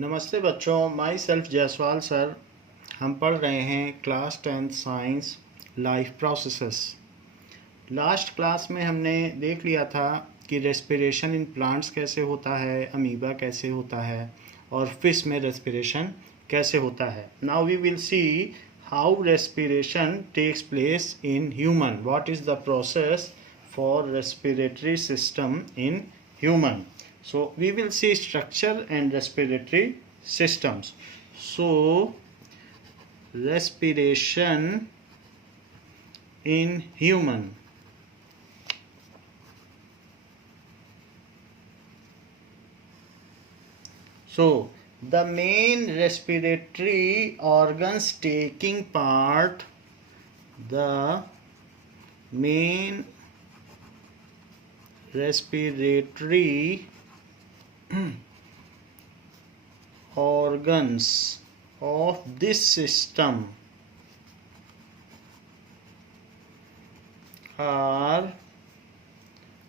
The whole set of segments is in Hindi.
नमस्ते बच्चों, माई सेल्फ जायसवाल सर। हम पढ़ रहे हैं class 10th science life processes. Last class में हमने देख लिया था कि रेस्पिरेशन इन प्लांट्स कैसे होता है, अमीबा कैसे होता है और फिश में रेस्पिरेशन कैसे होता है। Now we will see how respiration takes place in human. What is the process for respiratory system in human. So we will see structure and respiratory systems. So respiration in human. So the main respiratory organs taking part, the main respiratory organs of this system are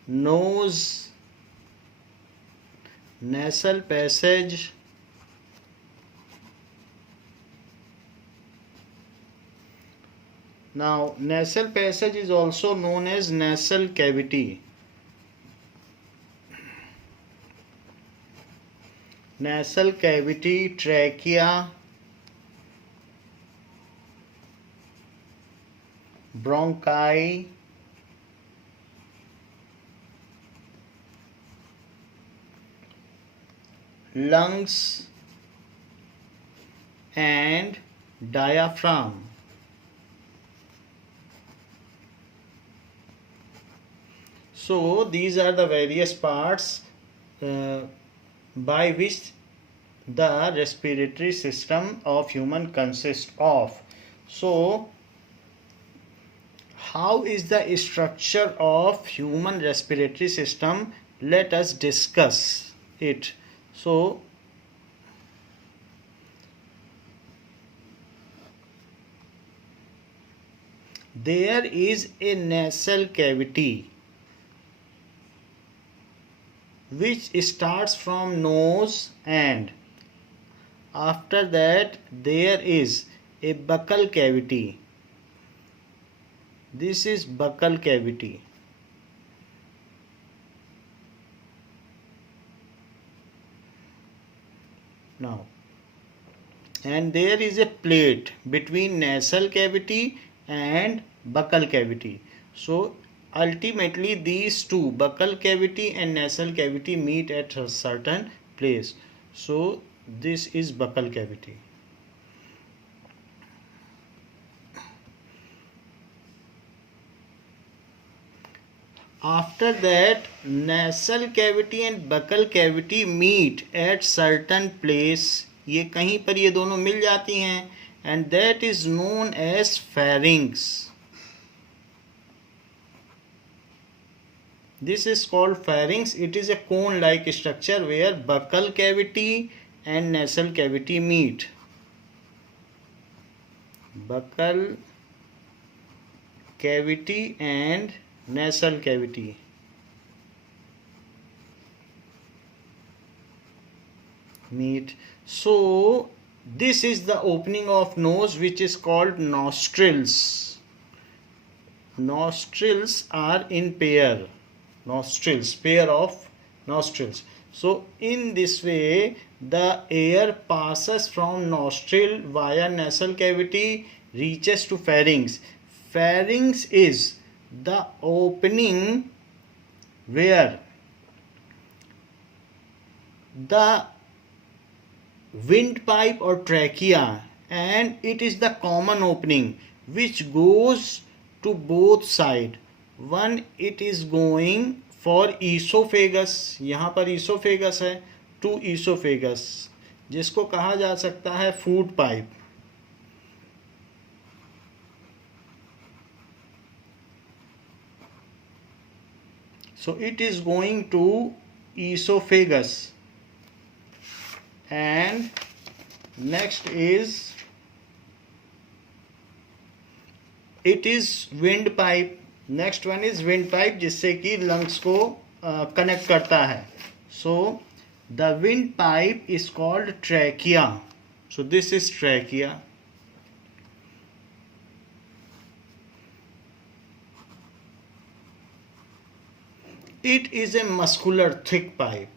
nose, nasal passage, now nasal passage is also known as nasal cavity. Nasal cavity, trachea, bronchi, lungs and diaphragm. So these are the various parts by which the respiratory system of human consists of. So how is the structure of human respiratory system? Let us discuss it. So there is a nasal cavity which starts from nose, and after that there is a buccal cavity. This is buccal cavity. Now, and there is a plate between nasal cavity and buccal cavity. So ultimately these two, buccal cavity and nasal cavity, meet at a certain place. So this is buccal cavity. After that, nasal cavity and buccal cavity meet at certain place. ये कहीं पर ये दोनों मिल जाती हैं, and that is known as pharynx. This is called pharynx. It is a cone-like structure where buccal cavity and nasal cavity meet. Buccal cavity and nasal cavity meet. So this is the opening of nose, which is called nostrils. Nostrils are in pair. Nostrils, pair of nostrils. So in this way the air passes from nostril via nasal cavity, reaches to pharynx. Pharynx is the opening where the windpipe or trachea, and it is the common opening which goes to both sides. One, it is going for esophagus, यहाँ पर esophagus है, to esophagus, जिसको कहा जा सकता है food pipe. So it is going to esophagus, and next is it is windpipe. Next one is wind pipe, जिससे कि लंग्स को कनेक्ट करता है. सो The windpipe is called trachea. So this is trachea. It is a muscular thick pipe,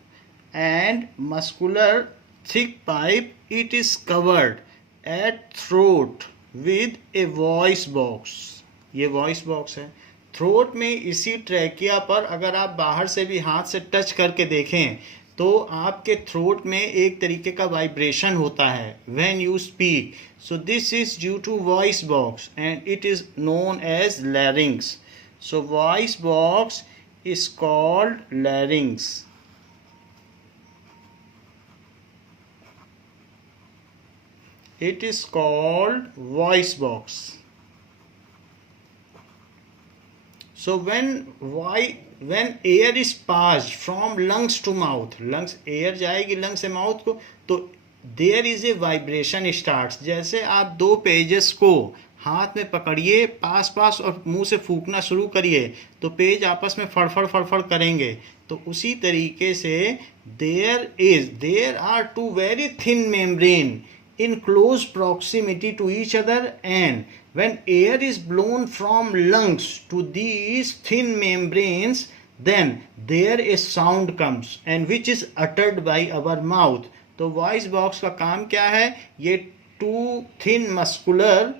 and muscular thick pipe, it is covered at throat with a voice box. ये voice box है. थ्रोट में इसी ट्रैकिया पर अगर आप बाहर से भी हाथ से टच करके देखें तो आपके थ्रोट में एक तरीके का वाइब्रेशन होता है when you speak. So this is due to voice box and it is known as larynx. So voice box is called larynx. It is called voice box. So when air is passed from lungs to mouth, lungs air जाएगी लंग से माउथ को, तो there is a vibration starts. जैसे आप दो पेजेस को हाथ में पकड़िए पास पास और मुंह से फूंकना शुरू करिए तो पेज आपस में फड़फड़ फड़फड़ करेंगे. तो उसी तरीके से there are two very thin membrane in close proximity to each other, and when air is blown from lungs to these thin membranes, then there a sound comes and which is uttered by our mouth. तो वॉइस बॉक्स का काम क्या है? ये टू थिन मस्कुलर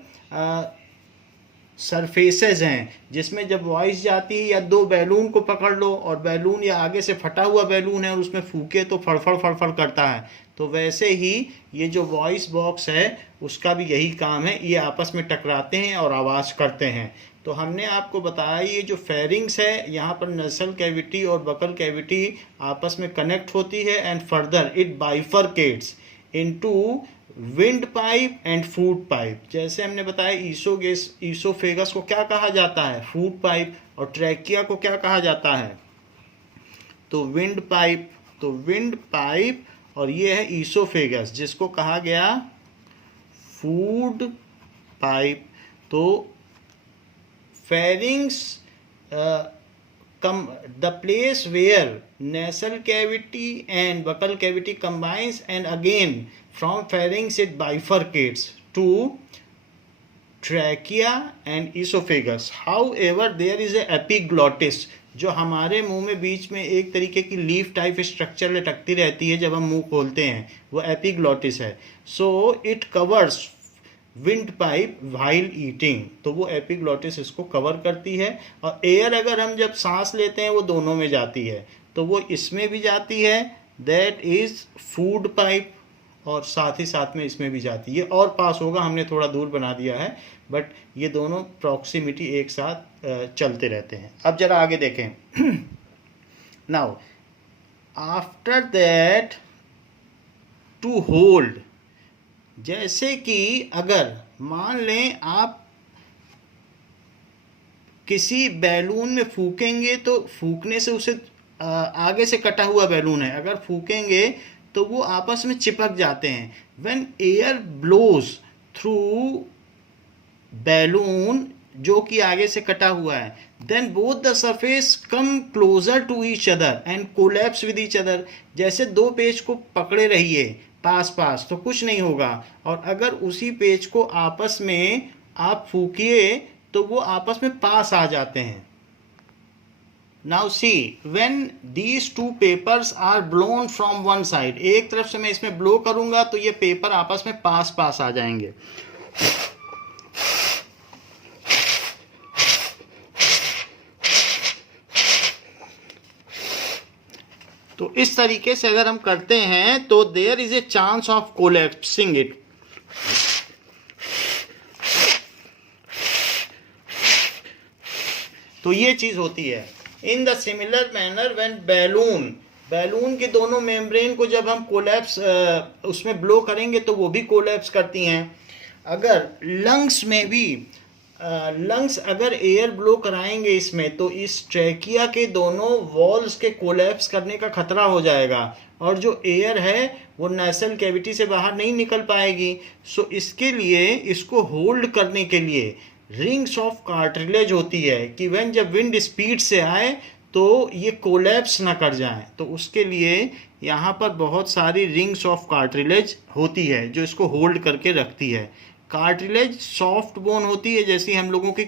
सरफेसेस हैं जिसमें जब वॉइस जाती है, या दो बैलून को पकड़ लो और बैलून या आगे से फटा हुआ बैलून है और उसमें फूके तो फड़फड़ फड़फड़ करता है, तो वैसे ही ये जो वॉइस बॉक्स है उसका भी यही काम है. ये आपस में टकराते हैं और आवाज़ करते हैं. तो हमने आपको बताया ये जो फेरिंग्स है यहाँ पर नसल कैविटी और बकल कैविटी आपस में कनेक्ट होती है and further it bifurcates into wind pipe and food pipe. जैसे हमने बताया ईसोफेगस को क्या कहा जाता है? Food pipe. और ट्रैकिया को क्या कहा जाता है? तो विंड पाइप. तो विंड पाइप और ये है ईसोफेगस जिसको कहा गया फूड पाइप. तो pharynx the place where nasal cavity and buccal cavity combines, and again from pharynx it bifurcates to trachea and esophagus. However, there is a epiglottis जो हमारे मुंह में बीच में एक तरीके की लीफ टाइप स्ट्रक्चर लटकती रहती है जब हम मुंह खोलते हैं, वो एपिग्लॉटिस है. So it covers wind pipe while eating. तो वो एपिग्लॉटिस इसको कवर करती है. और एयर अगर हम जब सांस लेते हैं वो दोनों में जाती है, तो वो इसमें भी जाती है, दैट इज फूड पाइप, और साथ ही साथ में इसमें भी जाती है. और पास होगा, हमने थोड़ा दूर बना दिया है, बट ये दोनों प्रॉक्सिमिटी एक साथ चलते रहते हैं. अब जरा आगे देखें. Now after that to hold, जैसे कि अगर मान लें आप किसी बैलून में फूकेंगे तो फूकने से उसे आगे से कटा हुआ बैलून है, अगर फूकेंगे तो वो आपस में चिपक जाते हैं. When air blows through balloon जो कि आगे से कटा हुआ है, then both the surface come closer to each other and collapse with each other. जैसे दो पेज को पकड़े रहिए पास पास तो कुछ नहीं होगा, और अगर उसी पेज को आपस में आप फूकिए तो वो आपस में पास आ जाते हैं. Now see when these two papers are blown from one side, एक तरफ से मैं इसमें ब्लो करूंगा तो ये पेपर आपस में पास पास आ जाएंगे. तो इस तरीके से अगर हम करते हैं तो there is a chance of collapsing it. तो ये चीज होती है. In the similar manner when balloon के दोनों मेम्ब्रेन को जब हम कोलैप्स उसमें ब्लो करेंगे तो वो भी कोलैप्स करती हैं. अगर लंग्स में भी लंग्स अगर एयर ब्लो कराएंगे इसमें तो इस ट्रैकिया के दोनों वॉल्स के कोलैप्स करने का खतरा हो जाएगा, और जो एयर है वो नेसल कैविटी से बाहर नहीं निकल पाएगी. सो इसके लिए इसको होल्ड करने के लिए रिंग्स ऑफ कार्टिलेज होती है कि व्हेन जब विंड स्पीड से आए तो ये कोलैप्स ना कर जाए, तो उसके लिए यहाँ पर बहुत सारी रिंग्स ऑफ कार्टिलेज होती है जो इसको होल्ड करके रखती है। कार्टिलेज सॉफ्ट बोन होती है, जैसी हम लोगों की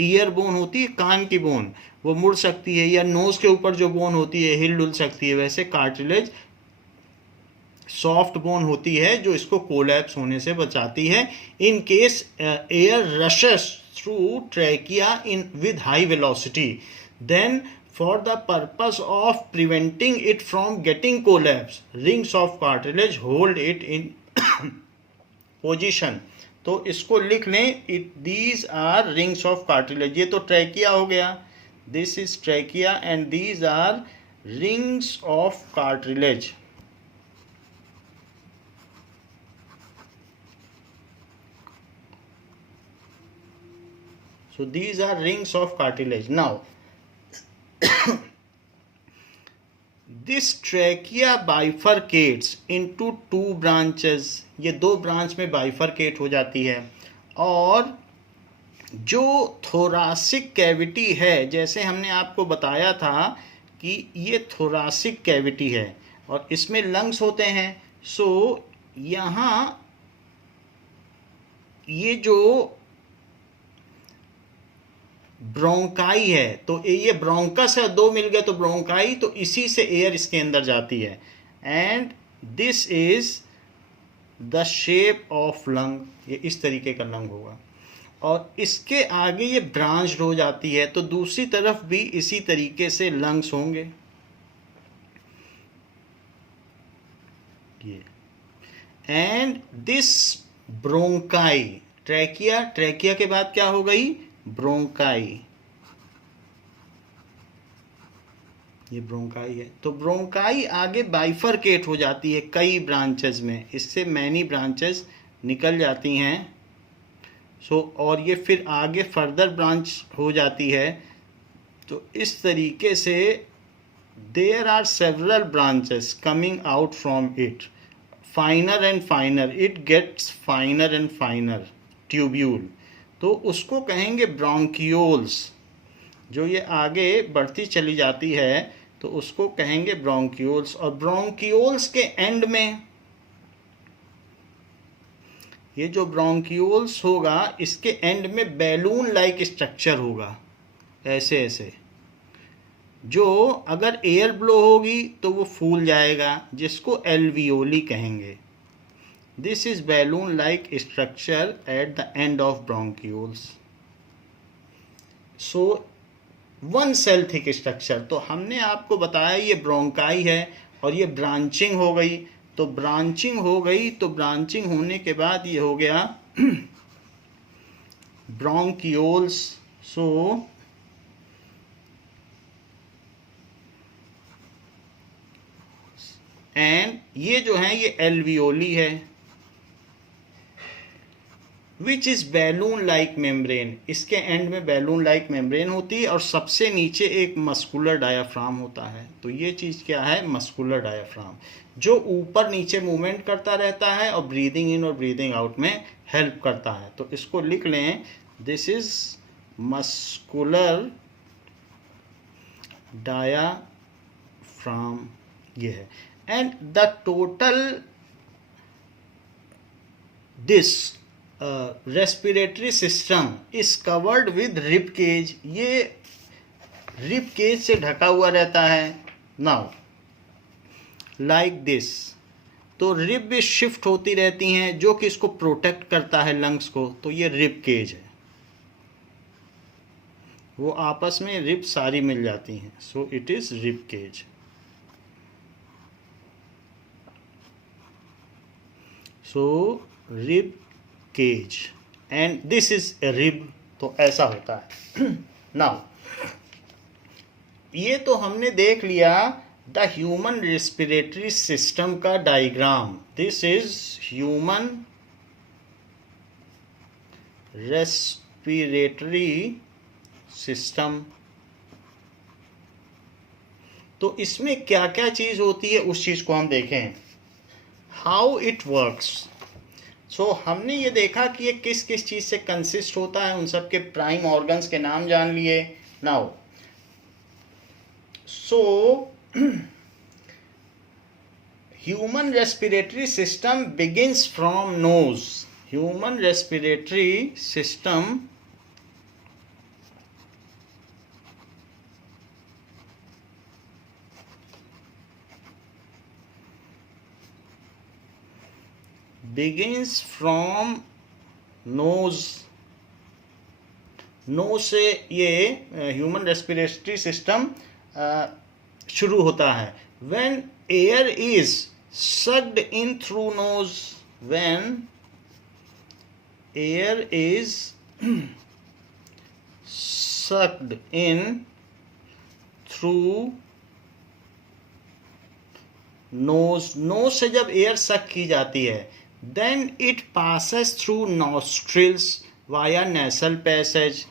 ईयर बोन होती है, कान की बोन, वो मुड़ सकती है, या नोज़ के ऊपर जो बोन होती है हिल डुल सकती है, वैसे कार्टिलेज सॉफ्ट बोन होती है जो इसको कोलैप्स होने से बचाती है in case air rushes through trachea in with high velocity, then for the purpose of preventing it from getting collapse, rings of cartilage hold it in position। तो इसको लिख लें, these are rings of cartilage। ये तो ट्रैकिया हो गया, this is trachea and these are rings of cartilage। So these are rings of cartilage। Now this trachea bifurcates into two branches। ये दो ब्रांच में बाइफरकेट हो जाती है। और जो थोरासिक कैविटी है, जैसे हमने आपको बताया था कि ये थोरासिक कैविटी है और इसमें लंग्स होते हैं। सो यहाँ ये जो ब्रोंकाई है, तो ये ब्रोंकस है, दो मिल गए तो ब्रोंकाई, तो इसी से एयर इसके अंदर जाती है। And this is the shape of lung, ये इस तरीके का लंग होगा। और इसके आगे ये ब्रांच हो जाती है, तो दूसरी तरफ भी इसी तरीके से लंग्स होंगे। ये and this bronchi, trachea, trachea के बाद क्या हो गई, ब्रोंकाई। ये ब्रोंकाई है, तो ब्रोंकाई आगे बाइफरकेट हो जाती है कई ब्रांचेस में, इससे मैनी ब्रांचेस निकल जाती हैं। सो और ये फिर आगे फर्दर ब्रांच हो जाती है। तो इस तरीके से there are several branches coming out from it, finer and finer, it gets finer and finer tubule, तो उसको कहेंगे ब्रोंकियोल्स। जो ये आगे बढ़ती चली जाती है तो उसको कहेंगे ब्रोंकियोल्स। और ब्रोंकियोल्स के एंड में, ये जो ब्रोंकियोल्स होगा इसके एंड में बैलून लाइक स्ट्रक्चर होगा, ऐसे ऐसे, जो अगर एयर ब्लो होगी तो वो फूल जाएगा, जिसको एल्वियोली कहेंगे। This is balloon-like structure at the end of bronchioles. So, one cell thick structure। तो हमने आपको बताया ये ब्रोंकाई है और ये ब्रांचिंग हो गई। तो ब्रांचिंग हो गई, तो ब्रांचिंग होने के बाद ये हो गया ब्रोंकियोल्स। सो एंड ये जो है ये एल्वियोली है, which is balloon like membrane. इसके एंड में बैलून लाइक मेम्ब्रेन होती है और सबसे नीचे एक मस्कुलर डायाफ्राम होता है। तो ये चीज़ क्या है, मस्कुलर डायाफ्राम, जो ऊपर नीचे मूवमेंट करता रहता है और ब्रीदिंग इन और ब्रीदिंग आउट में हेल्प करता है। तो इसको लिख लें, दिस इज मस्कुलर डायाफ्राम, ये है। And the total this respiratory system is covered with rib cage. ये रिब केज से ढका हुआ रहता है। नाउ लाइक दिस, तो रिब भी शिफ्ट होती रहती हैं जो कि इसको प्रोटेक्ट करता है लंग्स को। तो ये रिब केज है, वो आपस में रिब सारी मिल जाती हैं। So it is rib cage. So rib cage and this is a rib. तो ऐसा होता है। नाउ ये तो हमने देख लिया द ह्यूमन रेस्पिरेटरी सिस्टम का diagram. This is human respiratory system. तो इसमें क्या क्या चीज होती है उस चीज को हम देखें, हाउ इट वर्क्स। सो हमने ये देखा कि ये किस किस चीज़ से कंसिस्ट होता है, उन सब के प्राइम ऑर्गन्स के नाम जान लिए। Now So human respiratory system begins from nose. Human respiratory system begins from nose. Nose से ये ह्यूमन रेस्पिरेटरी सिस्टम शुरू होता है. When air is sucked in through nose, when air is sucked in through nose, nose से जब एयर सक की जाती है, then it passes through nostrils via nasal passage,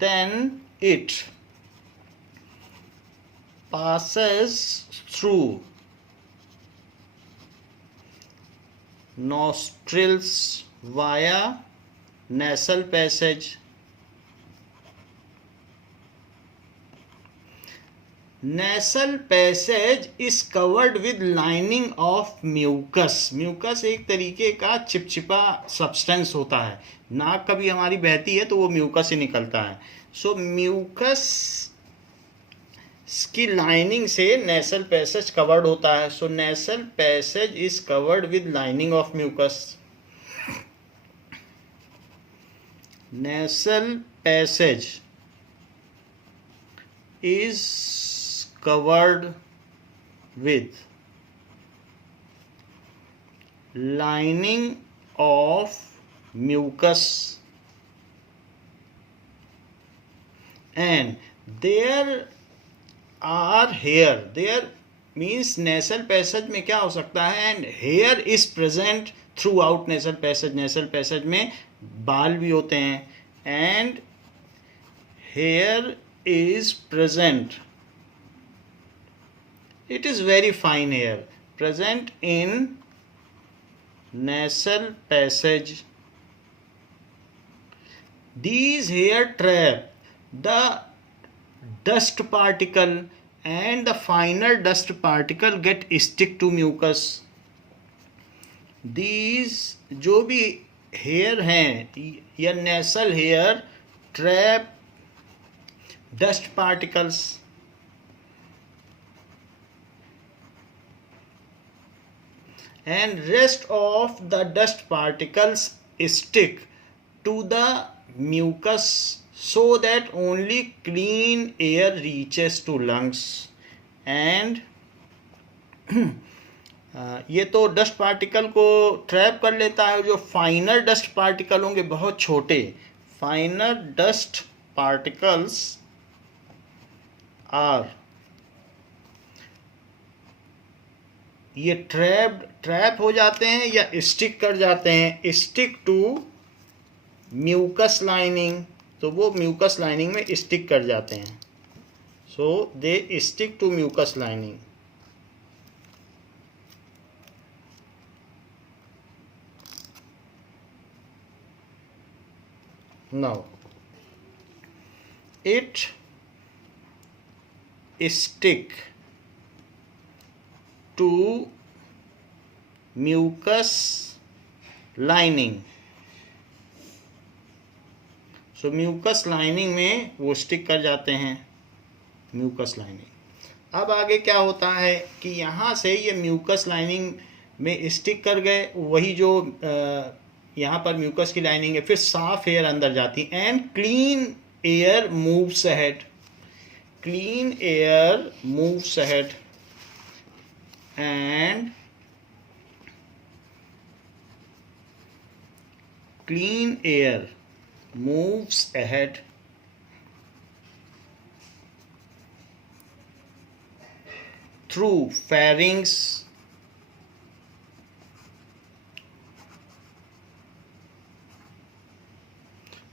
then it passes through nostrils via nasal passage. Nasal passage is covered with lining of mucus. Mucus एक तरीके का चिपचिपा सब्सटेंस होता है. नाक कभी हमारी बहती है तो वो म्यूकस ही निकलता है. सो म्यूकस की लाइनिंग से नेसल पैसेज कवर्ड होता है. So nasal passage is covered with lining of mucus. Nasal passage is covered with lining of mucus, and there are hair. There means nasal passage में क्या हो सकता है, and hair is present throughout nasal passage. nasal passage में बाल भी होते हैं, and hair is present. It is very fine hair present in nasal passage. These hair trap the dust particle, and the finer dust particle get stick to mucus. These जो भी hair हैं या nasal hair trap dust particles, and rest of the dust particles stick to the mucus so that only clean air reaches to lungs. and ये तो डस्ट पार्टिकल को ट्रैप कर लेता है. जो फाइनर डस्ट पार्टिकल होंगे बहुत छोटे, फाइनर डस्ट पार्टिकल्स आर ये ट्रैप हो जाते हैं या स्टिक कर जाते हैं, स्टिक टू म्यूकस लाइनिंग. तो वो म्यूकस लाइनिंग में स्टिक कर जाते हैं. So they stick to mucus lining. Now it stick to mucus lining. So mucus lining में वो स्टिक कर जाते हैं, म्यूकस लाइनिंग. अब आगे क्या होता है कि यहाँ से ये म्यूकस लाइनिंग में स्टिक कर गए, वही जो यहाँ पर म्यूकस की लाइनिंग है, फिर साफ एयर अंदर जाती, and clean air moves ahead. Clean air moves ahead, and clean air moves ahead through pharynx,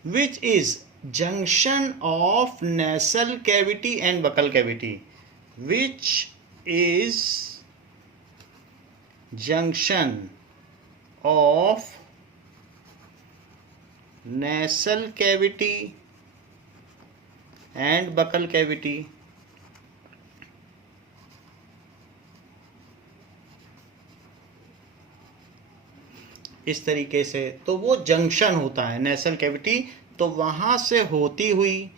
which is junction of nasal cavity and buccal cavity, which is junction of nasal cavity and buccal cavity. इस तरीके से, तो वो जंक्शन होता है नेसल कैविटी, तो वहाँ से होती हुई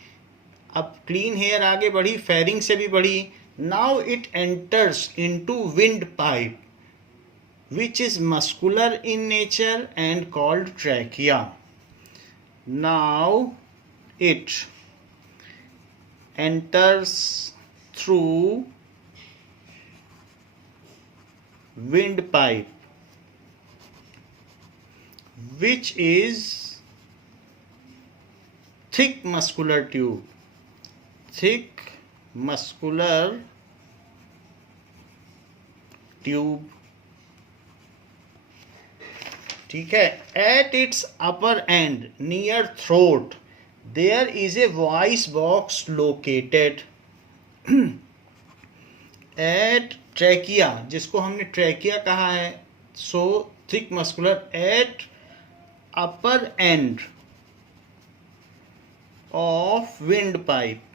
अब क्लीन हेयर आगे बढ़ी, फेरिंग से भी बढ़ी. Now it enters into wind pipe which is muscular in nature and called trachea. Now it enters through windpipe, which is thick muscular tube. Thick muscular tube. ठीक है. At its upper end near throat there is a voice box located. At trachea, जिसको हमने ट्रैकिया कहा है, so thick muscular at upper end of windpipe.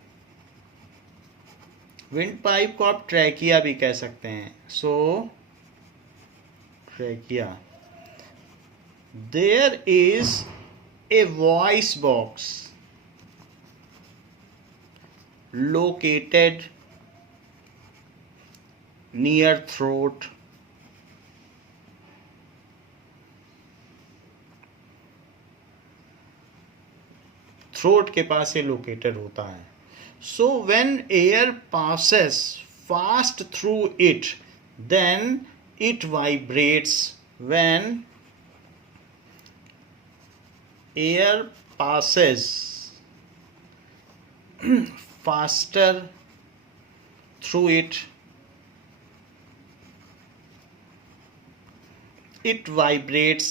windpipe को आप ट्रैकिया भी कह सकते हैं. so trachea, there is a voice box located near throat. Throat के पास ये लोकेटेड होता है. so when air passes fast through it then it vibrates. when air passes faster through it, it vibrates.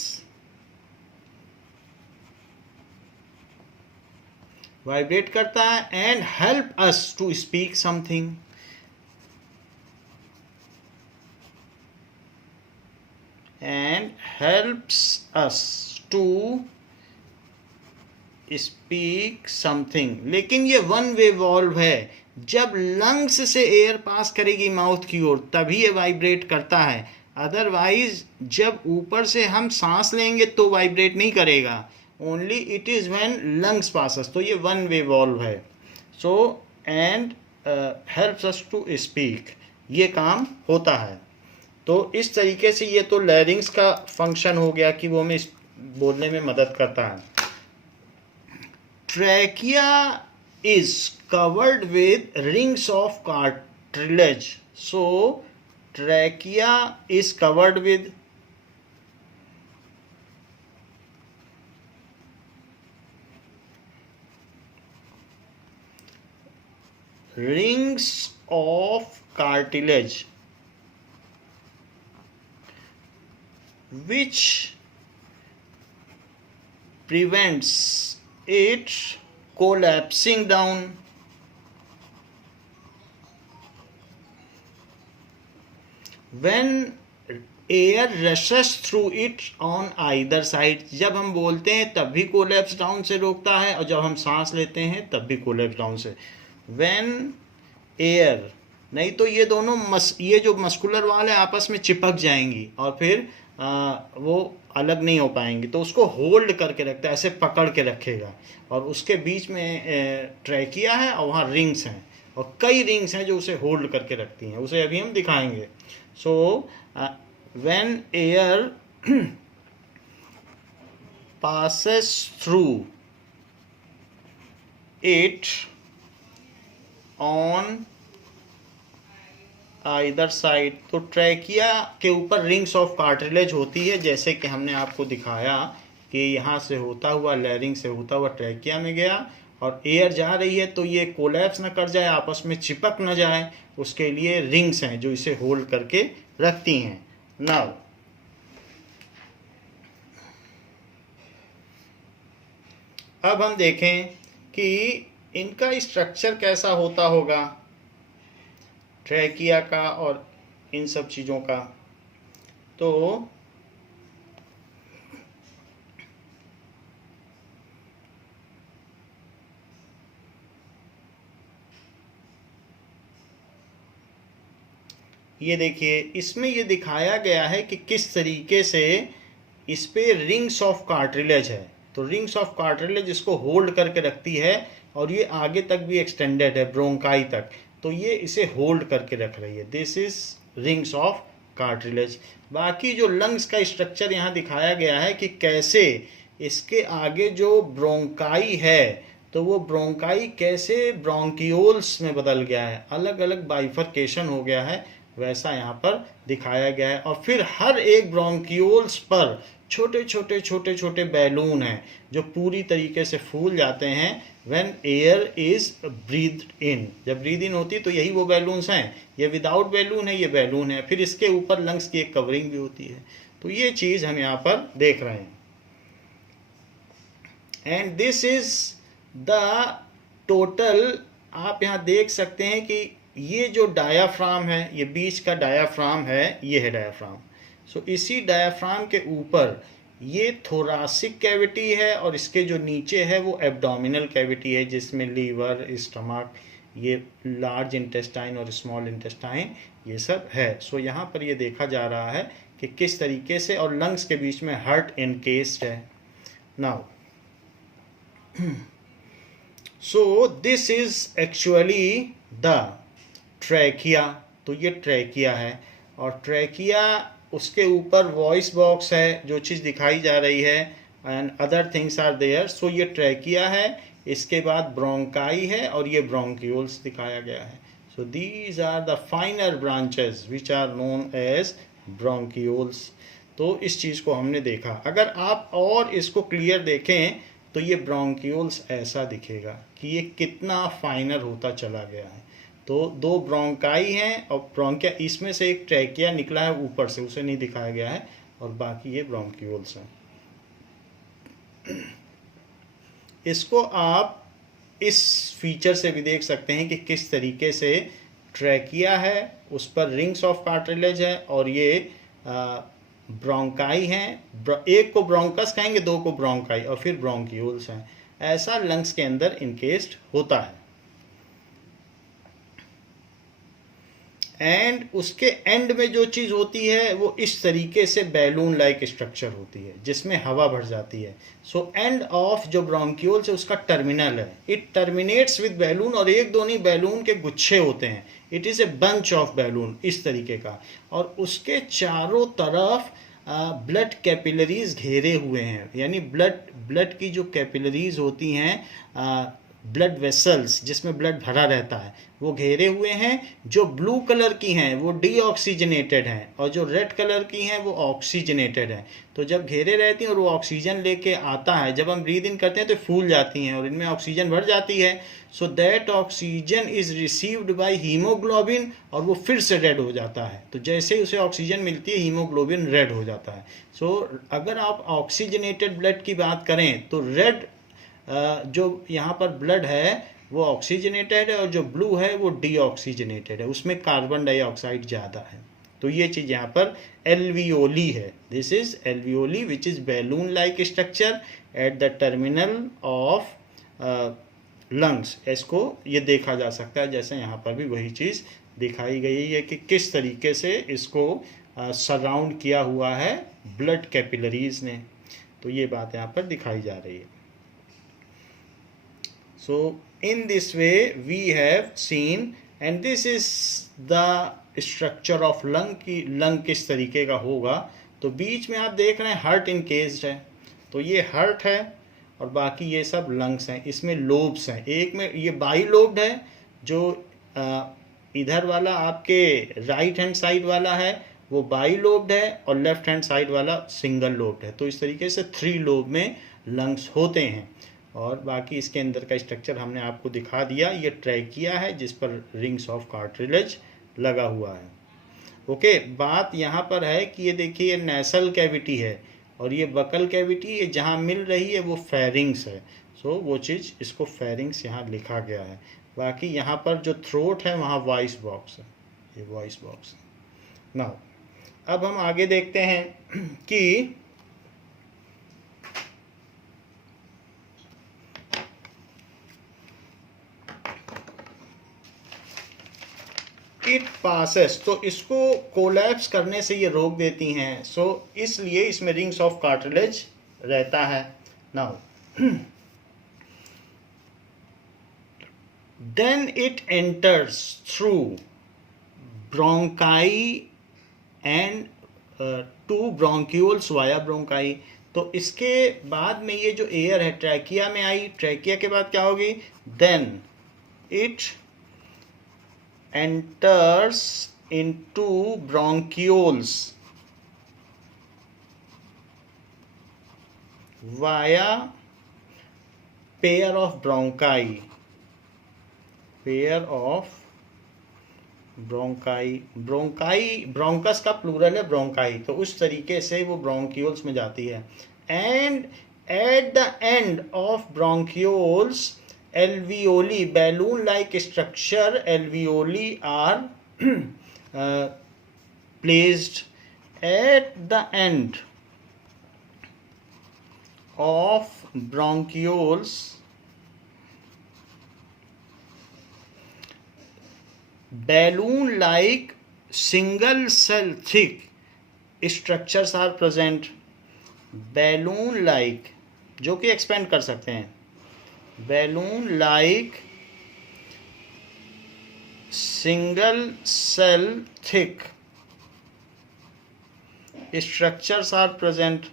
Vibrate करता है and help us to speak something. and helps us to speak something. लेकिन ये वन वे वॉल्व है. जब लंग्स से एयर पास करेगी माउथ की ओर तभी ये वाइब्रेट करता है. अदरवाइज जब ऊपर से हम सांस लेंगे तो वाइब्रेट नहीं करेगा. Only it is when lungs passes. तो ये वन वे वॉल्व है. So and helps us to speak, ये काम होता है. तो इस तरीके से ये तो लैरिंग्स का फंक्शन हो गया कि वो हमें बोलने में मदद करता है. Trachea is covered with rings of cartilage. So trachea is covered with rings of cartilage which prevents it collapsing down. when air rushes through it on either side. जब हम बोलते हैं तब भी कोलैप्स डाउन से रोकता है और जब हम सांस लेते हैं तब भी कोलैप्स डाउन से. when air, नहीं तो ये दोनों ये जो मस्कुलर वाल है आपस में चिपक जाएंगी और फिर वो अलग नहीं हो पाएंगी. तो उसको होल्ड करके रखता है, ऐसे पकड़ के रखेगा. और उसके बीच में ट्रैकिया है और वहाँ रिंग्स हैं और कई रिंग्स हैं जो उसे होल्ड करके रखती हैं. उसे अभी हम दिखाएंगे. सो when air passes through it on either side, तो ट्रैकिया के ऊपर रिंग्स ऑफ कार्टिलेज होती है, जैसे कि हमने आपको दिखाया कि यहाँ से होता हुआ लैरिंग से होता हुआ ट्रैकिया में गया और एयर जा रही है तो ये कोलैप्स ना कर जाए, आपस में चिपक ना जाए, उसके लिए रिंग्स हैं जो इसे होल्ड करके रखती हैं. नाउ अब हम देखें कि इनका स्ट्रक्चर कैसा होता होगा, ट्रैकिया का और इन सब चीज़ों का. तो ये देखिए, इसमें ये दिखाया गया है कि किस तरीके से इस पे रिंग्स ऑफ कार्टिलेज है, तो रिंग्स ऑफ कार्टिलेज इसको होल्ड करके रखती है और ये आगे तक भी एक्सटेंडेड है ब्रोंकाई तक, तो ये इसे होल्ड करके रख रही है। This is rings of cartilage. बाकी जो लंग्स का स्ट्रक्चर यहाँ दिखाया गया है कि कैसे इसके आगे जो ब्रोंकाई है तो वो ब्रोंकाई कैसे ब्रोंकियोल्स में बदल गया है, अलग अलग बाइफरकेशन हो गया है, वैसा यहाँ पर दिखाया गया है। और फिर हर एक ब्रोंकियोल्स पर छोटे छोटे छोटे छोटे बैलून हैं जो पूरी तरीके से फूल जाते हैं व्हेन एयर इज ब्रीथ्ड इन। जब ब्रीथ इन होती तो यही वो बैलून्स हैं, ये विदाउट बैलून है, ये बैलून है। फिर इसके ऊपर लंग्स की एक कवरिंग भी होती है। तो ये चीज़ हम यहाँ पर देख रहे हैं। And this is the total, आप यहाँ देख सकते हैं कि ये जो डायाफ्राम है, ये बीच का डायाफ्राम है, ये है डायाफ्राम। सो इसी डायाफ्राम के ऊपर ये थोरासिक कैविटी है और इसके जो नीचे है वो एब्डोमिनल कैविटी है जिसमें लीवर, स्टमक, ये लार्ज इंटेस्टाइन और स्मॉल इंटेस्टाइन ये सब है। सो यहाँ पर ये देखा जा रहा है कि किस तरीके से, और लंग्स के बीच में हार्ट एनकेस्ड है। Now so this is actually the trachea. तो ये ट्रैकिया है और ट्रैकिया, उसके ऊपर वॉइस बॉक्स है, जो चीज़ दिखाई जा रही है, and other things are there. So ये ट्रैकिया है, इसके बाद ब्रोंकाई है और ये ब्रोंक्यूल्स दिखाया गया है। So these are the finer branches which are known as bronchioles. तो इस चीज़ को हमने देखा। अगर आप और इसको क्लियर देखें तो ये ब्रोंक्यूल्स ऐसा दिखेगा कि ये कितना फाइनर होता चला गया है। तो दो ब्रोंकाई हैं और ब्रोंकिया, इसमें से एक ट्रैकिया निकला है ऊपर से, उसे नहीं दिखाया गया है, और बाकी ये ब्रोंक्यूल्स हैं। इसको आप इस फीचर से भी देख सकते हैं कि किस तरीके से ट्रैकिया है, उस पर रिंग्स ऑफ कार्टिलेज है और ये ब्रोंकाई हैं। एक को ब्रोंकस कहेंगे, दो को ब्रोंकाई, और फिर ब्रोंक्यूल्स हैं। ऐसा लंग्स के अंदर इनकेस्ड होता है। एंड उसके एंड में जो चीज़ होती है वो इस तरीके से बैलून लाइक स्ट्रक्चर होती है जिसमें हवा भर जाती है। सो एंड ऑफ जो ब्रोंक्यूल्स है उसका टर्मिनल है, इट टर्मिनेट्स विद बैलून, और एक दो नहीं, बैलून के गुच्छे होते हैं। It is a bunch of balloon इस तरीके का, और उसके चारों तरफ ब्लड कैपिलरीज घेरे हुए हैं, यानी ब्लड की जो कैपिलरीज होती हैं, ब्लड वेसल्स जिसमें ब्लड भरा रहता है, वो घेरे हुए हैं। जो ब्लू कलर की हैं वो डीऑक्सीजनेटेड हैं और जो रेड कलर की हैं वो ऑक्सीजनेटेड हैं। तो जब घेरे रहती हैं और वो ऑक्सीजन लेके आता है, जब हम ब्रीद इन करते हैं तो फूल जाती हैं और इनमें ऑक्सीजन भर जाती है। So that oxygen is received by haemoglobin, और वो फिर से रेड हो जाता है। तो जैसे ही उसे ऑक्सीजन मिलती है हीमोग्लोबिन रेड हो जाता है। सो अगर आप ऑक्सीजनेटेड ब्लड की बात करें तो रेड जो यहाँ पर ब्लड है वो ऑक्सीजनेटेड है और जो ब्लू है वो डीऑक्सीजनेटेड है, उसमें कार्बन डाइऑक्साइड ज़्यादा है। तो ये चीज़ यहाँ पर एल्वियोली है। This is alveoli which is balloon like structure at the terminal of lungs. इसको ये देखा जा सकता है, जैसे यहाँ पर भी वही चीज़ दिखाई गई है कि किस तरीके से इसको सराउंड किया हुआ है ब्लड कैपिलरीज ने। तो ये बात यहाँ पर दिखाई जा रही है। So in this way we have seen, and this is the structure of lung की lung किस तरीके का होगा। तो बीच में आप देख रहे हैं हार्ट इनकेस्ड है, तो ये हार्ट है और बाकी ये सब लंग्स हैं। इसमें लोब्स हैं, एक में ये बाई लोब्ड है, जो इधर वाला आपके राइट हैंड साइड वाला है वो बाई लोब्ड है, और लेफ्ट हैंड साइड वाला सिंगल लोब्ड है। तो इस तरीके से 3 लोब में लंग्स होते हैं। और बाकी इसके अंदर का स्ट्रक्चर हमने आपको दिखा दिया। ये ट्रैकिया है जिस पर रिंग्स ऑफ कार्टिलेज लगा हुआ है। ओके, बात यहाँ पर है कि ये देखिए ये नेसल कैविटी है और ये बकल कैविटी, ये जहाँ मिल रही है वो फेरिंग्स है। सो वो चीज़, इसको फेरिंग्स यहाँ लिखा गया है। बाकी यहाँ पर जो थ्रोट है वहाँ वॉइस बॉक्स है, ये वॉइस बॉक्स है। नाउ अब हम आगे देखते हैं कि इट पासेस, तो इसको कोलैप्स करने से ये रोक देती हैं, सो इसलिए इसमें रिंग्स ऑफ कार्टिलेज रहता है. Now then it enters through bronchi and to bronchioles via bronchi. तो इसके बाद में ये जो एयर है ट्रैकिया में आई, ट्रैकिया के बाद क्या होगी, then it enters into bronchioles via pair of bronchi. pair of bronchi, bronchus का प्लूरल है ब्रोंकाई, तो उस तरीके से वो ब्रोंक्यूल्स में जाती है. And at the end of bronchioles alveoli, balloon like structure alveoli are placed at the end of bronchioles. Balloon like single cell thick structures are present. balloon like जो कि expand कर सकते हैं, balloon like single cell thick structures are present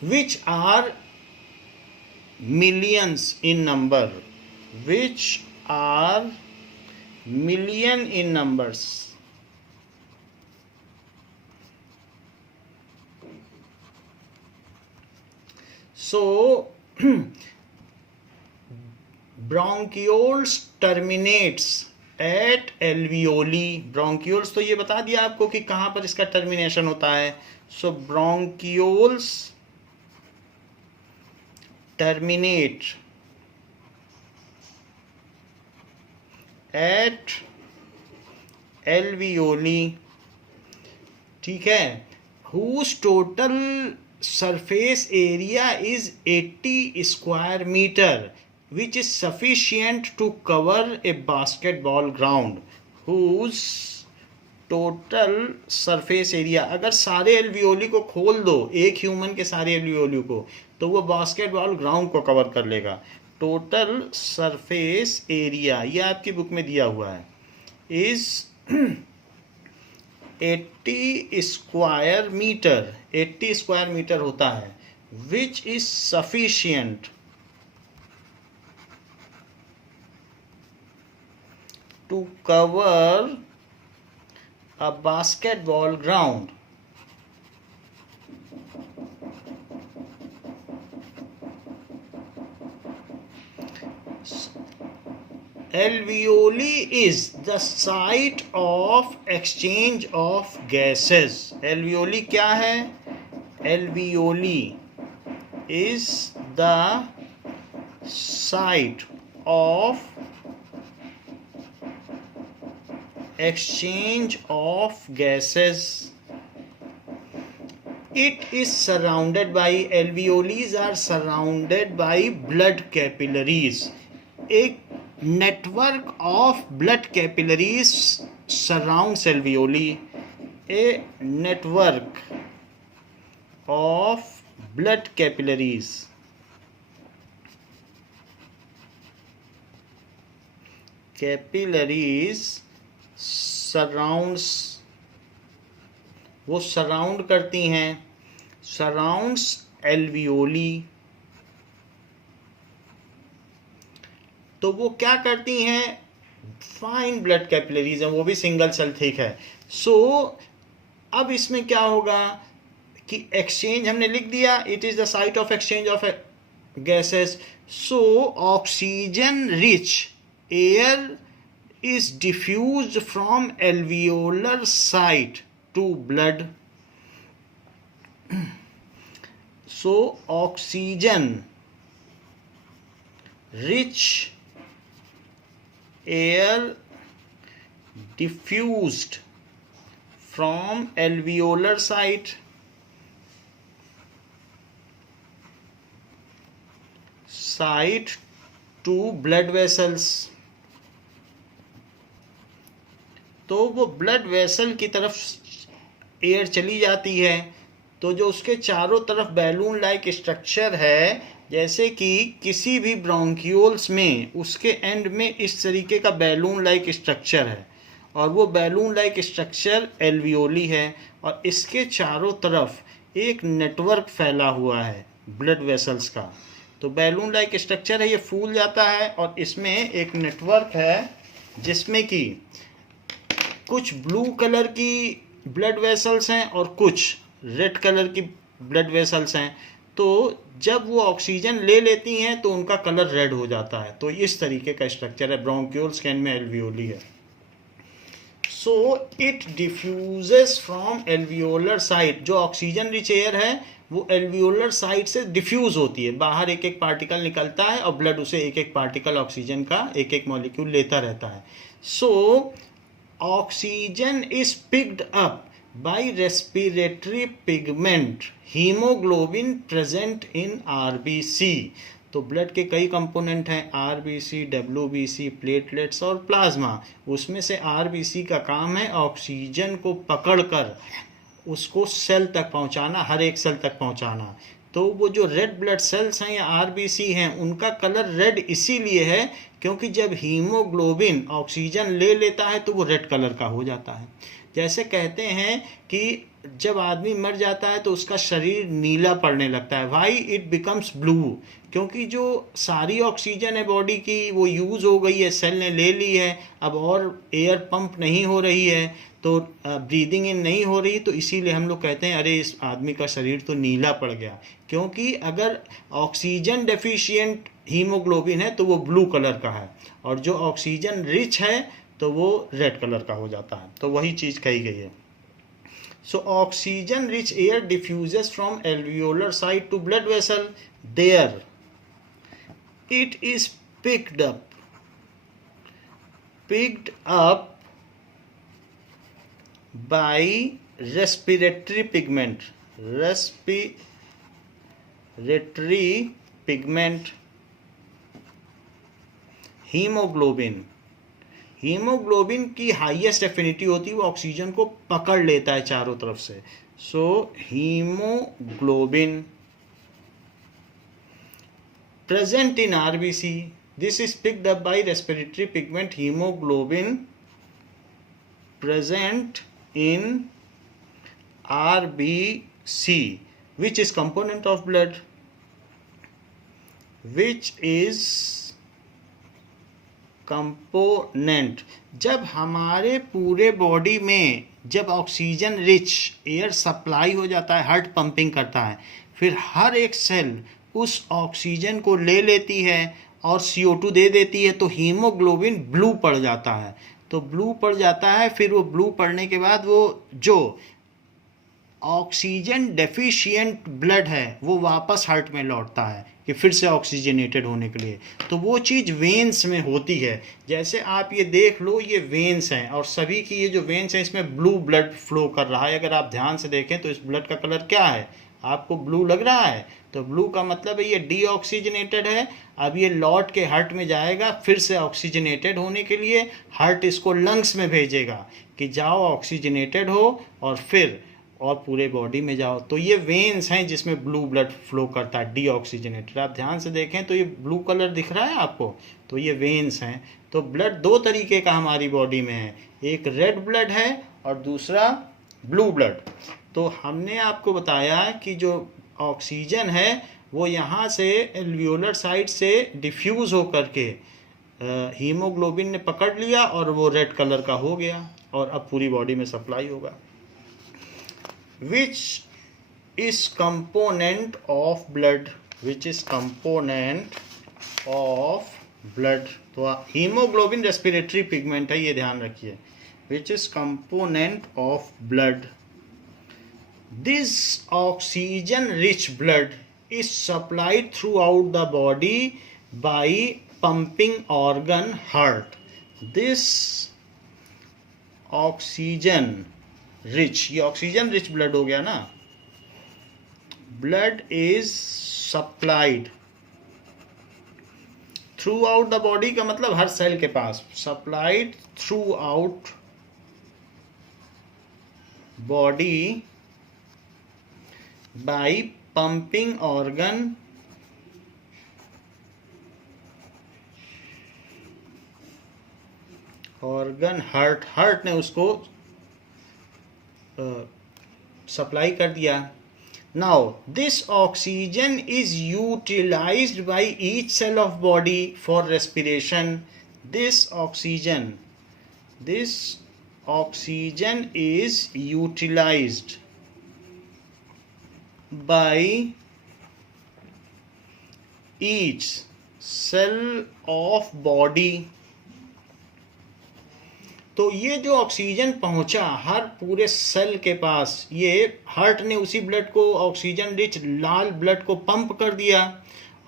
which are millions in number, which are million in numbers. So bronchioles terminates at alveoli. bronchioles तो ये बता दिया आपको कि कहाँ पर इसका टर्मिनेशन होता है. So bronchioles terminate at alveoli. ठीक है. whose total surface area is 80 square meter, which is sufficient to cover a basketball ground. whose total surface area, अगर सारे एल्वियोली को खोल दो, एक ह्यूमन के सारे एल्वियोली को, तो वो बास्केटबॉल ग्राउंड को कवर कर लेगा. टोटल सरफेस एरिया ये आपकी बुक में दिया हुआ है, is 80 square metre. 80 square metre होता है, which is sufficient to cover a basketball ground. Alveoli is the site of exchange of gases. Alveoli क्या है? Alveoli is the site of exchange of gases. It is surrounded by, alveoles are surrounded by blood capillaries. एक network of blood capillaries surrounds alveoli. A network of blood capillaries surrounds, वो सराउंड करती हैं, surrounds alveoli. तो वो क्या करती हैं, फाइन ब्लड कैपिलरीज हैं, वो भी सिंगल सेल थिक है. सो अब इसमें क्या होगा कि एक्सचेंज हमने लिख दिया, it is the site of exchange of gases. So oxygen rich air is diffused from alveolar site to blood. So oxygen rich air diffused from alveolar site side to blood vessels, तो वो ब्लड वेसल की तरफ एयर चली जाती है। तो जो उसके चारों तरफ बैलून लाइक स्ट्रक्चर है, जैसे कि किसी भी ब्रोंकियोल्स में उसके एंड में इस तरीके का बैलून लाइक स्ट्रक्चर है, और वो बैलून लाइक स्ट्रक्चर एल्वियोली है, और इसके चारों तरफ एक नेटवर्क फैला हुआ है ब्लड वेसल्स का। तो बैलून लाइक स्ट्रक्चर है, ये फूल जाता है, और इसमें एक नेटवर्क है जिसमें कि कुछ ब्लू कलर की ब्लड वेसल्स हैं और कुछ रेड कलर की ब्लड वेसल्स हैं। तो जब वो ऑक्सीजन ले लेती हैं तो उनका कलर रेड हो जाता है। तो इस तरीके का स्ट्रक्चर है, ब्रोंक्यूल्स के एंड में एल्वियोली है। So it diffuses from alveolar side, जो ऑक्सीजन रिच एयर है वो एल्वियोलर साइड से डिफ्यूज होती है, बाहर एक एक पार्टिकल निकलता है और ब्लड उसे एक एक पार्टिकल ऑक्सीजन का एक एक मॉलिक्यूल लेता रहता है। So oxygen is picked up by respiratory pigment haemoglobin present in RBC. तो ब्लड के कई कंपोनेंट हैं, आरबीसी, डब्ल्यूबीसी, प्लेटलेट्स और प्लाज्मा। उसमें से आरबीसी का काम है ऑक्सीजन को पकड़कर उसको सेल तक पहुंचाना, हर एक सेल तक पहुंचाना। तो वो जो रेड ब्लड सेल्स हैं या आरबीसी हैं, उनका कलर रेड इसीलिए है क्योंकि जब हीमोग्लोबिन ऑक्सीजन ले लेता है तो वो रेड कलर का हो जाता है। जैसे कहते हैं कि जब आदमी मर जाता है तो उसका शरीर नीला पड़ने लगता है। Why it becomes blue? क्योंकि जो सारी ऑक्सीजन है बॉडी की वो यूज़ हो गई है, सेल ने ले ली है, अब और एयर पंप नहीं हो रही है, तो ब्रीदिंग इन नहीं हो रही, तो इसीलिए हम लोग कहते हैं अरे इस आदमी का शरीर तो नीला पड़ गया। क्योंकि अगर ऑक्सीजन डेफिशिएंट हीमोग्लोबिन है तो वो ब्लू कलर का है, और जो ऑक्सीजन रिच है तो वो रेड कलर का हो जाता है। तो वही चीज़ कही गई है। So oxygen rich air diffuses from alveolar side to blood vessel, there it is picked up by respiratory pigment, haemoglobin. Haemoglobin की हाईएस्ट एफिनिटी होती है, वो ऑक्सीजन को पकड़ लेता है चारों तरफ से। So haemoglobin present in RBC, this is picked up by respiratory pigment hemoglobin present in RBC, which is component of blood, which is component। जब हमारे पूरे बॉडी में जब ऑक्सीजन रिच एयर सप्लाई हो जाता है, हार्ट पंपिंग करता है, फिर हर एक सेल उस ऑक्सीजन को ले लेती है और CO2 दे देती है, तो हीमोग्लोबिन ब्लू पड़ जाता है। तो ब्लू पड़ जाता है, फिर वो ब्लू पड़ने के बाद वो जो ऑक्सीजन डेफिशिएंट ब्लड है वो वापस हार्ट में लौटता है कि फिर से ऑक्सीजनेटेड होने के लिए। तो वो चीज़ वेन्स में होती है। जैसे आप ये देख लो, ये वेन्स हैं और सभी की ये जो वेन्स हैं इसमें ब्लू ब्लड फ्लो कर रहा है। अगर आप ध्यान से देखें तो इस ब्लड का कलर क्या है, आपको ब्लू लग रहा है? तो ब्लू का मतलब है ये डीऑक्सीजनेटेड है। अब ये लौट के हार्ट में जाएगा फिर से ऑक्सीजनेटेड होने के लिए। हार्ट इसको लंग्स में भेजेगा कि जाओ ऑक्सीजनेटेड हो और फिर और पूरे बॉडी में जाओ। तो ये वेन्स हैं जिसमें ब्लू ब्लड फ्लो करता है, डीऑक्सीजनेटेड। आप ध्यान से देखें तो ये ब्लू कलर दिख रहा है आपको, तो ये वेन्स हैं। तो ब्लड दो तरीके का हमारी बॉडी में है, एक रेड ब्लड है और दूसरा ब्लू ब्लड। तो हमने आपको बताया कि जो ऑक्सीजन है वो यहाँ से एल्वियोलर साइड से डिफ्यूज हो करके हीमोग्लोबिन ने पकड़ लिया और वो रेड कलर का हो गया और अब पूरी बॉडी में सप्लाई होगा। Which is component of blood, which is component of blood. तो हीमोग्लोबिन रेस्पिरेटरी पिगमेंट है, ये ध्यान रखिए। Which is component of blood. This oxygen-rich blood is supplied throughout the body by pumping organ heart. This oxygen-rich, ये oxygen-rich blood हो गया ना, blood is supplied throughout the body का मतलब हर सेल के पास, supplied throughout body by pumping organ heart ने उसको सप्लाई कर दिया. Now this oxygen is utilized by each cell of body for respiration. This oxygen is utilized by each cell of body. तो ये जो ऑक्सीजन पहुंचा हर पूरे सेल के पास, ये हार्ट ने उसी ब्लड को, ऑक्सीजन रिच लाल ब्लड को पंप कर दिया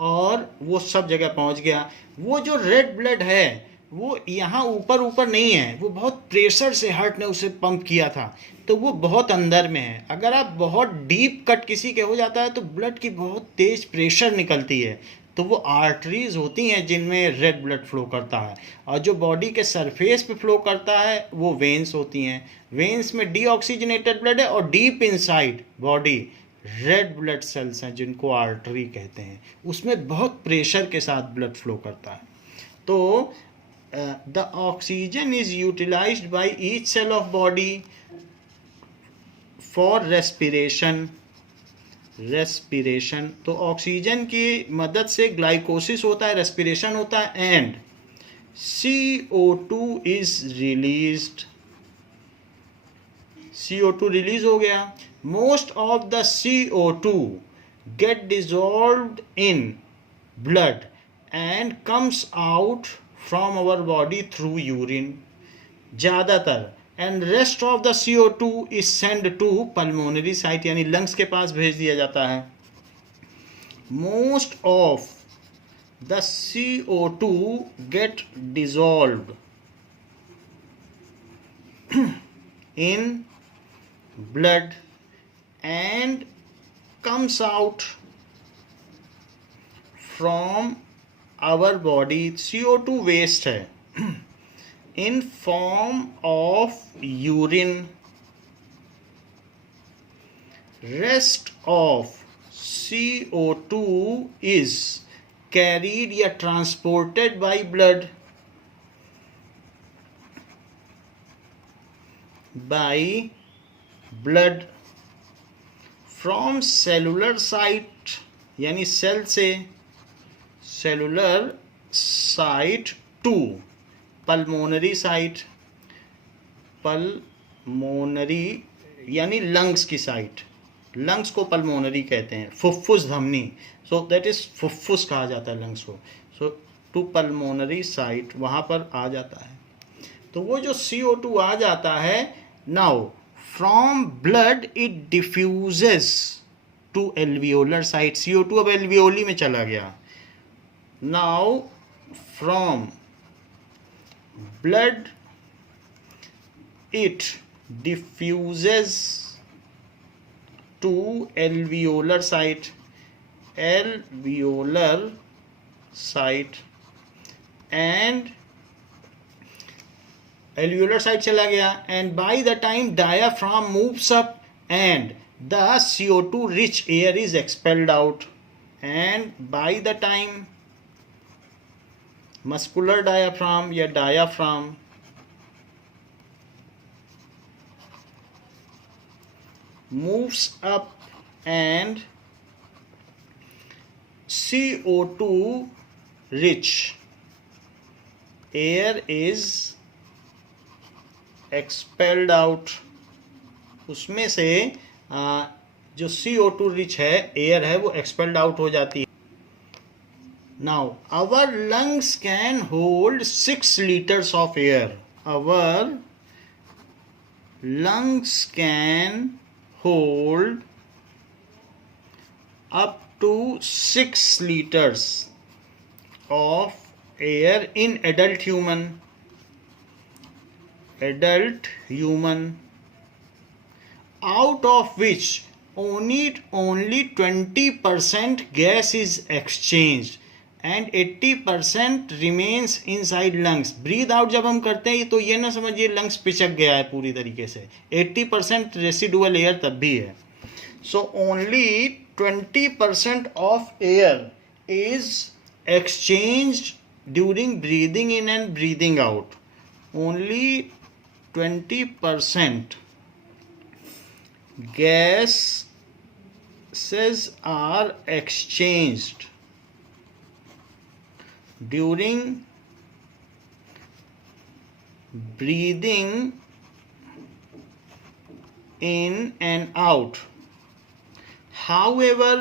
और वो सब जगह पहुंच गया. वो जो रेड ब्लड है वो यहाँ ऊपर नहीं है, वो बहुत प्रेशर से हार्ट ने उसे पंप किया था, तो वो बहुत अंदर में है. अगर आप बहुत डीप कट किसी के हो जाता है तो ब्लड की बहुत तेज प्रेशर निकलती है, तो वो आर्टरीज होती हैं जिनमें रेड ब्लड फ्लो करता है. और जो बॉडी के सरफेस पे फ्लो करता है वो वेन्स होती हैं. वेन्स में डीऑक्सीजनेटेड ब्लड है और deep inside body red blood cells हैं जिनको आर्टरी कहते हैं, उसमें बहुत प्रेशर के साथ ब्लड फ्लो करता है. तो the oxygen is utilised by each cell of body for respiration. तो ऑक्सीजन की मदद से ग्लाइकोसिस होता है, रेस्पिरेशन होता है, and CO2 is released. CO2 release हो गया. Most of the CO2 get dissolved in blood and comes out from our body through urine. ज़्यादातर. And rest of the CO2 is send to pulmonary site, यानी लंग्स के पास भेज दिया जाता है. Most of the CO2 get dissolved in blood and comes out from our body. CO2 waste है in form of urine. Rest of CO2 is carried या transported by blood from cellular site, यानी सेल से, cellular site to pulmonary site. Pulmonary यानी लंग्स की साइट. लंग्स को पल्मोनरी कहते हैं, फुफ्फुस धमनी. सो दैट इज फुफ्फुस कहा जाता है लंग्स को. सो टू पल्मोनरी साइट, वहाँ पर आ जाता है. तो वो जो CO2 आ जाता है, now from blood it diffuses to alveolar site. CO2 अब एल्वियोली में चला गया. Now from blood it diffuses to alveolar site and alveolar site चला गया. And by the time diaphragm moves up and the CO2 rich air is expelled out, and by the time muscular diaphragm या diaphragm moves up and CO2 rich air is expelled out. उसमें से जो CO2 रिच है, एयर है, वो एक्सपेल्ड आउट हो जाती है. Now, our lungs can hold 6 liters of air. Our lungs can hold up to 6 liters of air in adult human. Out of which only 20% gas is exchanged and 80% remains inside lungs. Breathe out जब हम करते हैं तो ये ना समझिए लंग्स पिचक गया है पूरी तरीके से, 80% रेसिडुअल एयर तब भी है। So only 20% of air is exchanged during breathing in and breathing out. Only 20% gases are exchanged during breathing in and out. However,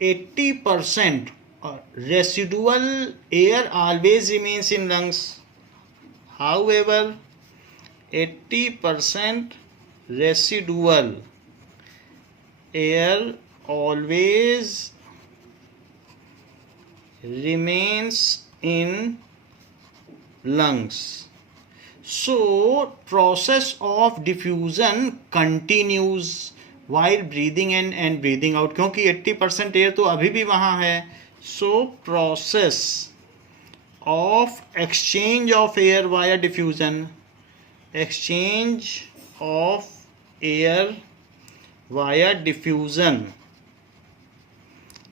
80% residual air always remains in lungs. However, 80% residual air always remains in lungs. So process of diffusion continues while breathing in and breathing out, क्योंकि 80% एयर तो अभी भी वहाँ है। So process of exchange of air via diffusion, exchange of air via diffusion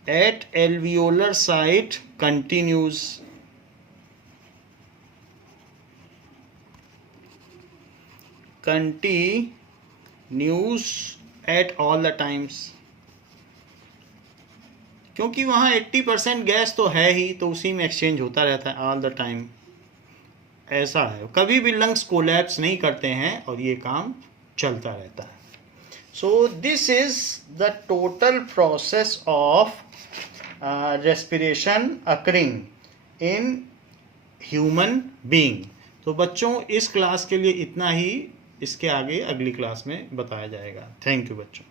at alveolar site continues. Continues at all the times, क्योंकि वहाँ 80% गैस तो है ही, तो उसी में एक्सचेंज होता रहता है ऑल द टाइम। ऐसा है, कभी भी लंग्स कोलैप्स नहीं करते हैं और ये काम चलता रहता है। सो this is the total process of respiration occurring in human being. तो बच्चों इस क्लास के लिए इतना ही, इसके आगे अगली क्लास में बताया जाएगा। थैंक यू बच्चों।